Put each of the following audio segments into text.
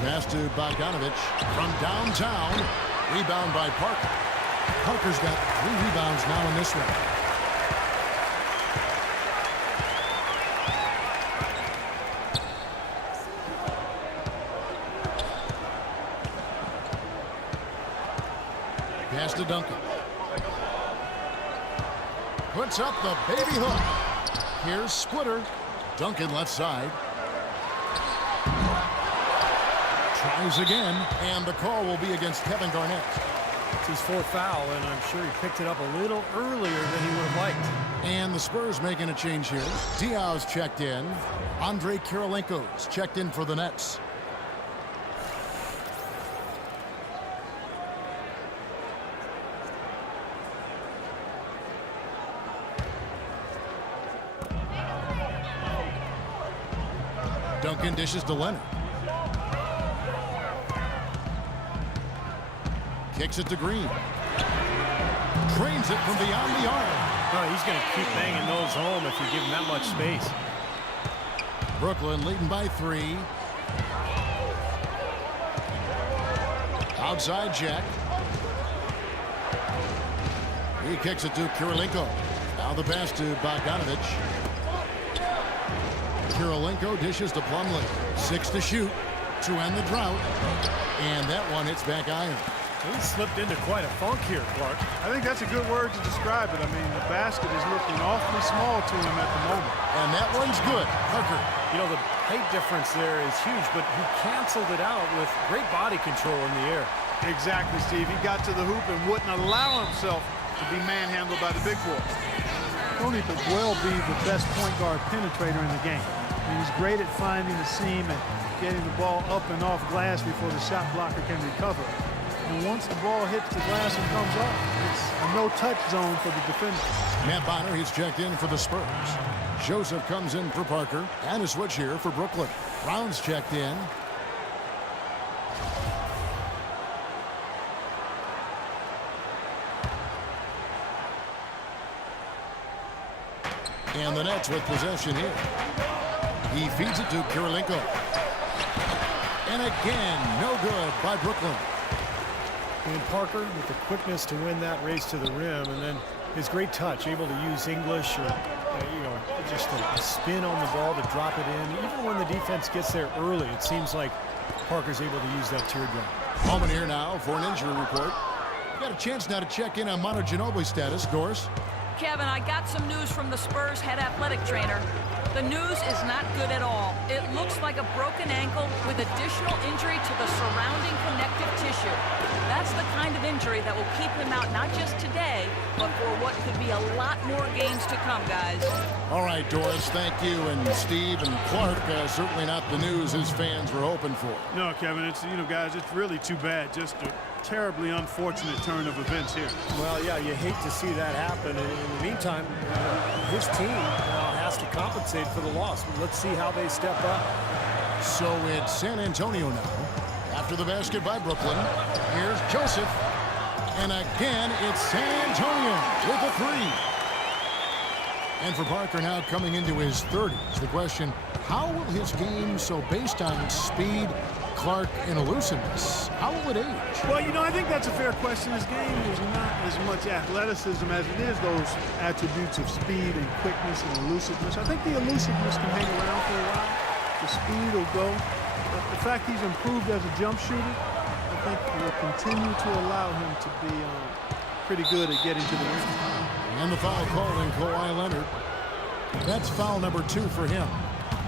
Pass to Bogdanovich from downtown. Rebound by Parker. Parker's got 3 rebounds now in this one. Pass to Duncan. Puts up the baby hook. Here's Splitter. Duncan left side. Tries again, and the call will be against Kevin Garnett. It's his 4th foul, and I'm sure he picked it up a little earlier than he would have liked. And the Spurs making a change here. Diaw's checked in. Andre Kirilenko's checked in for the Nets. Duncan dishes to Leonard. Kicks it to Green. Trains it from beyond the arc. Oh, he's going to keep banging those home if you give him that much space. Brooklyn leading by 3. Outside Jack. He kicks it to Kirilenko. Now the pass to Bogdanovich. Kirilenko dishes to Plumlee. 6 to shoot to end the drought. And that one hits back iron. He slipped into quite a funk here, Clark. I think that's a good word to describe it. I mean, the basket is looking awfully small to him at the moment. And that one's good. Parker. You know, the height difference there is huge, but he canceled it out with great body control in the air. Exactly, Steve. He got to the hoop and wouldn't allow himself to be manhandled by the big boys. Tony could well be the best point guard penetrator in the game. I mean, he's great at finding the seam and getting the ball up and off glass before the shot blocker can recover. And once the ball hits the glass and comes up, it's a no-touch zone for the defender. Matt Bonner, he's checked in for the Spurs. Joseph comes in for Parker. And a switch here for Brooklyn. Brown's checked in. And the Nets with possession here. He feeds it to Kirilenko. And again, no good by Brooklyn. And Parker with the quickness to win that race to the rim, and then his great touch, able to use English or, just a spin on the ball to drop it in. Even when the defense gets there early, it seems like Parker's able to use that teardrop. Holman here now for an injury report. Got a chance now to check in on Manu Ginobili's status. Doris? Kevin, I got some news from the Spurs head athletic trainer. The news is not good at all. It looks like a broken ankle with additional injury to the surrounding connective tissue. That's the kind of injury that will keep him out not just today, but for what could be a lot more games to come, guys. All right, Doris, thank you. And Steve and Clark, certainly not the news his fans were hoping for. No, Kevin, it's, guys, it's really too bad. Just a terribly unfortunate turn of events here. Well, yeah, you hate to see that happen. And in the meantime, his team has to compensate for the loss. Let's see how they step up. So it's San Antonio now. After the basket by Brooklyn, here's Joseph. And again, it's San Antonio with a 3. And for Parker now coming into his 30s, the question, how will his game, so based on speed, Clark, and elusiveness, how will it age? Well, I think that's a fair question. His game is not as much athleticism as it is those attributes of speed and quickness and elusiveness. I think the elusiveness can hang around for a while. The speed will go. But the fact he's improved as a jump shooter, I think will continue to allow him to be pretty good at getting to the rim. And the foul called in Kawhi Leonard. That's foul number 2 for him.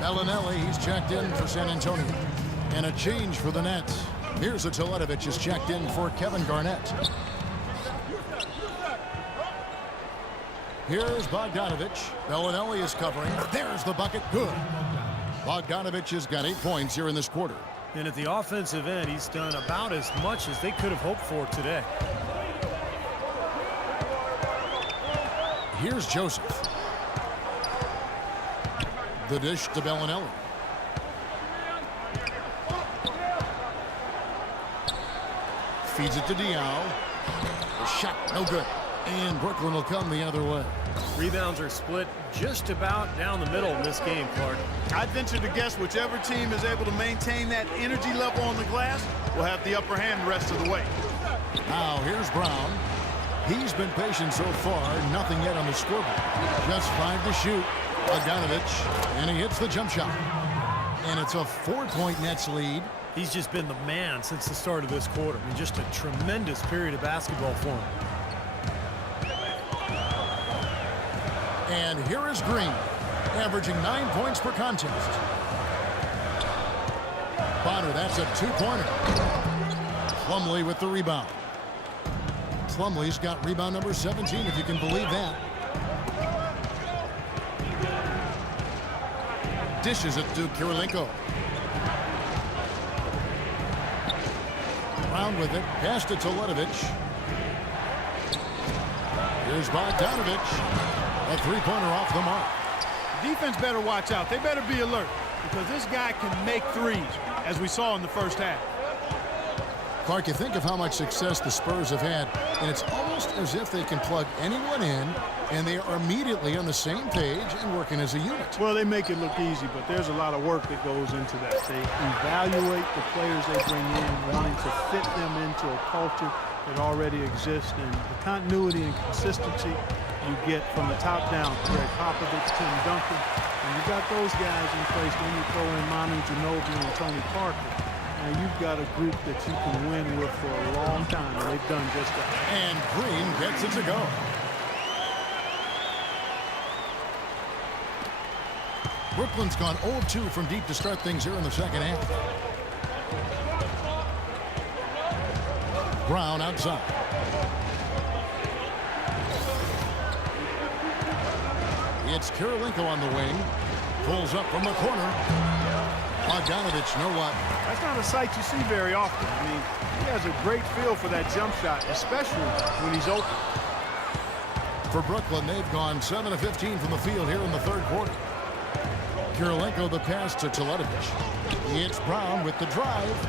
Bellinelli, he's checked in for San Antonio. And a change for the Nets. Here's a Teletovic is checked in for Kevin Garnett. Here's Bogdanovich. Bellinelli is covering. There's the bucket. Good. Bogdanovich has got 8 points here in this quarter. And at the offensive end, he's done about as much as they could have hoped for today. Here's Joseph. The dish to Bellinelli. Feeds it to Diaw. The shot, no good. And Brooklyn will come the other way. Rebounds are split just about down the middle in this game, Clark. I'd venture to guess whichever team is able to maintain that energy level on the glass will have the upper hand the rest of the way. Now here's Brown. He's been patient so far. Nothing yet on the scoreboard. Just 5 to shoot. Bogdanovich. And he hits the jump shot. And it's a 4-point Nets lead. He's just been the man since the start of this quarter. I mean, just a tremendous period of basketball for him. And here is Green, averaging 9 points per contest. Bonner, that's a 2-pointer. Plumlee with the rebound. Plumlee's got rebound number 17, if you can believe that. Dishes it to Kirilenko. Brown with it, passed it to Ledovich. Here's Bogdanovich. A 3-pointer off the mark. Defense better watch out. They better be alert because this guy can make threes, as we saw in the first half. Clark, you think of how much success the Spurs have had, and it's almost as if they can plug anyone in, and they are immediately on the same page and working as a unit. Well, they make it look easy, but there's a lot of work that goes into that. They evaluate the players they bring in, wanting to fit them into a culture that already exists, and the continuity and consistency you get from the top down. Greg Popovich, Tim Duncan, and you got those guys in place. Then you throw in Manu Ginobili and Tony Parker. And you've got a group that you can win with for a long time, and they've done just that. And Green gets it to go. Brooklyn's gone 0 of 2 from deep to start things here in the second half. Brown outside. It's Kirilenko on the wing. Pulls up from the corner. Bogdanovich, no luck. That's not a sight you see very often. I mean, he has a great feel for that jump shot, especially when he's open. For Brooklyn, they've gone 7 of 15 from the field here in the third quarter. Kirilenko the pass to Ledovich. It's Brown with the drive.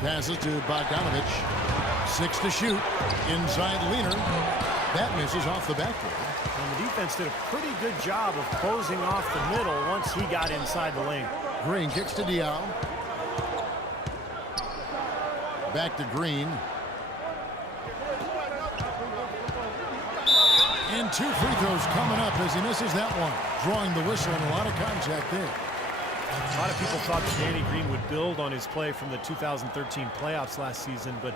Passes to Bogdanovich. 6 to shoot. Inside Leaner. That misses off the backboard. And the defense did a pretty good job of closing off the middle once he got inside the lane. Green kicks to Diallo. Back to Green. And 2 free throws coming up as he misses that one. Drawing the whistle and a lot of contact there. A lot of people thought that Danny Green would build on his play from the 2013 playoffs last season, but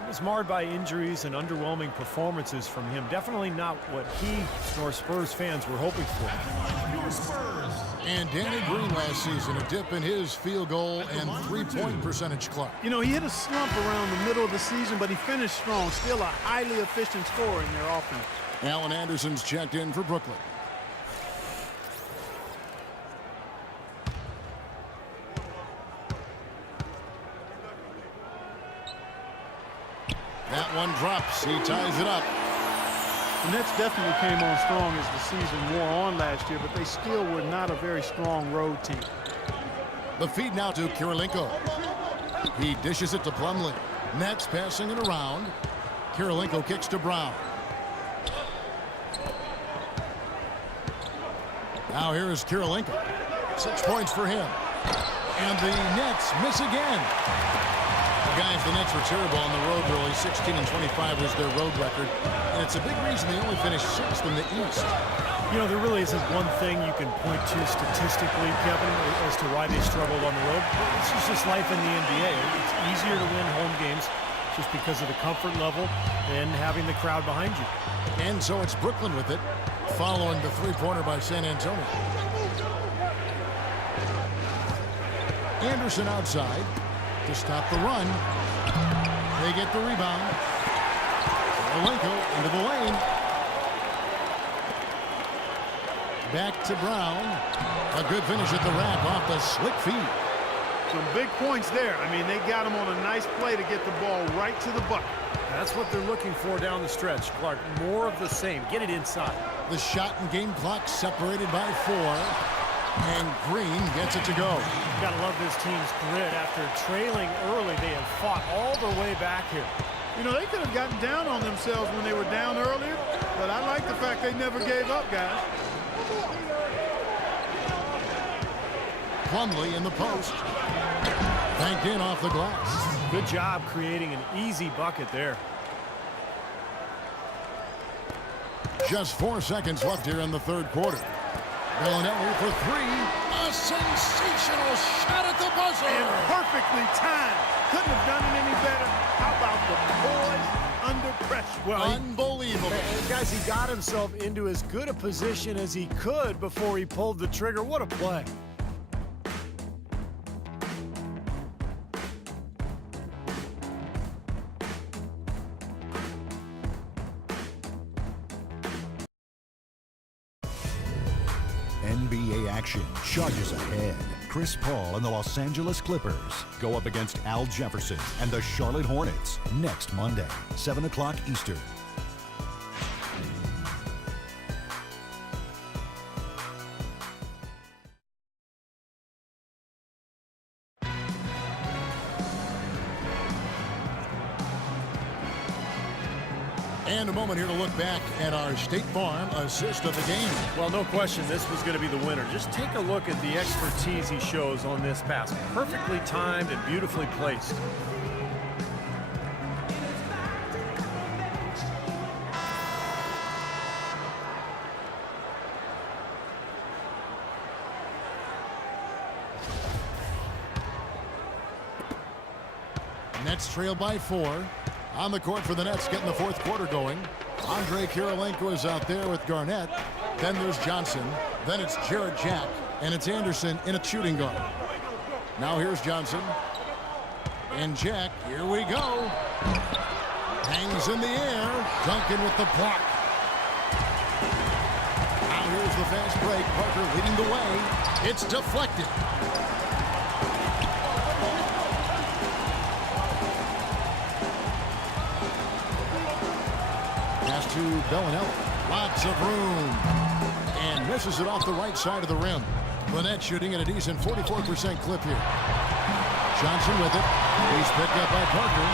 it was marred by injuries and underwhelming performances from him. Definitely not what he nor Spurs fans were hoping for. And Danny Green last season, a dip in his field goal and 3-point percentage, Clark. You know, he hit a slump around the middle of the season, but he finished strong. Still a highly efficient scorer in their offense. Allen Anderson's checked in for Brooklyn. That one drops. He ties it up. The Nets definitely came on strong as the season wore on last year, but they still were not a very strong road team. The feed now to Kirilenko. He dishes it to Plumlee. Nets passing it around. Kirilenko kicks to Brown. Now here is Kirilenko. 6 points for him. And the Nets miss again. Guys, the Nets were terrible on the road, really. 16 and 25 was their road record. And it's a big reason they only finished 6th in the East. You know, there really isn't one thing you can point to statistically, Kevin, as to why they struggled on the road. It's just life in the NBA. It's easier to win home games just because of the comfort level and having the crowd behind you. And so it's Brooklyn with it, following the three-pointer by San Antonio. Anderson outside to stop the run. They get the rebound. Kirilenko into the lane. Back to Brown. A good finish at the rack off the slick feed. Some big points there. I mean, they got him on a nice play to get the ball right to the bucket. That's what they're looking for down the stretch, Clark. More of the same. Get it inside. The shot and game clock separated by 4. And Green gets it to go. You gotta love this team's grit. After trailing early, they have fought all the way back here. You know, they could have gotten down on themselves when they were down earlier, but I like the fact they never gave up, guys. Plumlee in the post. Banked in off the glass. Good job creating an easy bucket there. Just 4 seconds left here in the third quarter. Bellinelli for three. A sensational shot at the buzzer. And perfectly timed. Couldn't have done it any better. How about the poise under pressure? Well, unbelievable. Guys, he got himself into as good a position as he could before he pulled the trigger. What a play. NBA action charges ahead. Chris Paul and the Los Angeles Clippers go up against Al Jefferson and the Charlotte Hornets next Monday, 7 o'clock Eastern. And a moment here to look back at our State Farm assist of the game. Well, no question this was going to be the winner. Just take a look at the expertise he shows on this pass. Perfectly timed and beautifully placed. Nets trail by 4. On the court for the Nets, getting the fourth quarter going. Andre Kirilenko is out there with Garnett. Then there's Johnson. Then it's Jarrett Jack. And it's Anderson in a shooting guard. Now here's Johnson. And Jack, here we go. Hangs in the air. Duncan with the block. Now here's the fast break. Parker leading the way. It's deflected. To Bellinelli. Lots of room. And misses it off the right side of the rim. The Nets shooting at a decent 44% clip here. Johnson with it. He's picked up by Parker.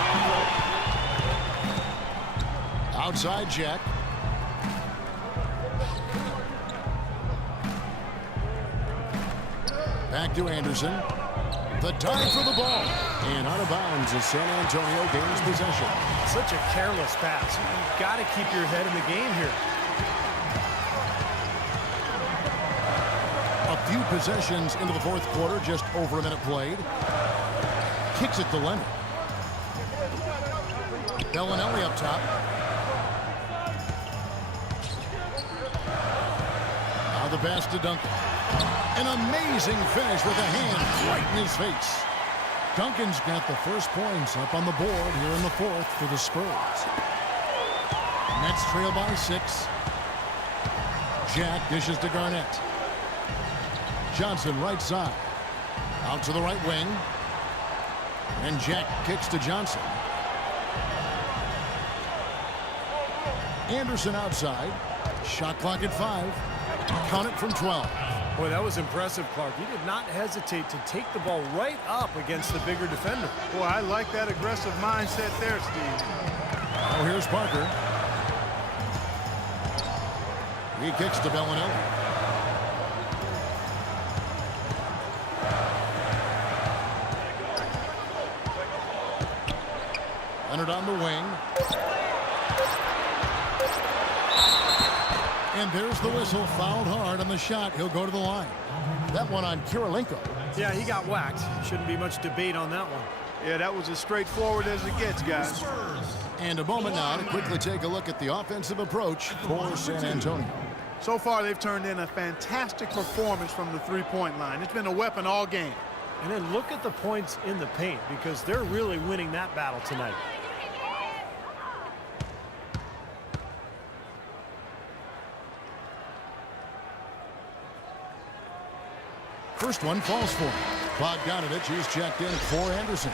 Outside Jack. Back to Anderson. The dive for the ball. And out of bounds as San Antonio gains possession. Such a careless pass. You've got to keep your head in the game here. A few possessions into the fourth quarter, just over a minute played. Kicks it to Leonard. Bellinelli up top. Now the pass to Duncan. An amazing finish with a hand right in his face. Duncan's got the first points up on the board here in the fourth for the Spurs. Nets trail by 6. Jack dishes to Garnett. Johnson right side. Out to the right wing. And Jack kicks to Johnson. Anderson outside. Shot clock at 5. Count it from 12. Boy, that was impressive, Clark. He did not hesitate to take the ball right up against the bigger defender. Boy, I like that aggressive mindset there, Steve. Now here's Parker. He kicks to Bellinelli. Leonard on the wing. And there's the whistle. Fouled hard on the shot. He'll go to the line. That one on Kirilenko. Yeah, he got whacked. Shouldn't be much debate on that one. Yeah, that was as straightforward as it gets, guys. And a moment now to quickly take a look at the offensive approach for San Antonio. So far, they've turned in a fantastic performance from the three-point line. It's been a weapon all game. And then look at the points in the paint, because they're really winning that battle tonight. First one falls for him. Bogdanovich is checked in for Anderson.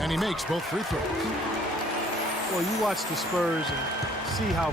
And he makes both free throws. Well, you watch the Spurs and see how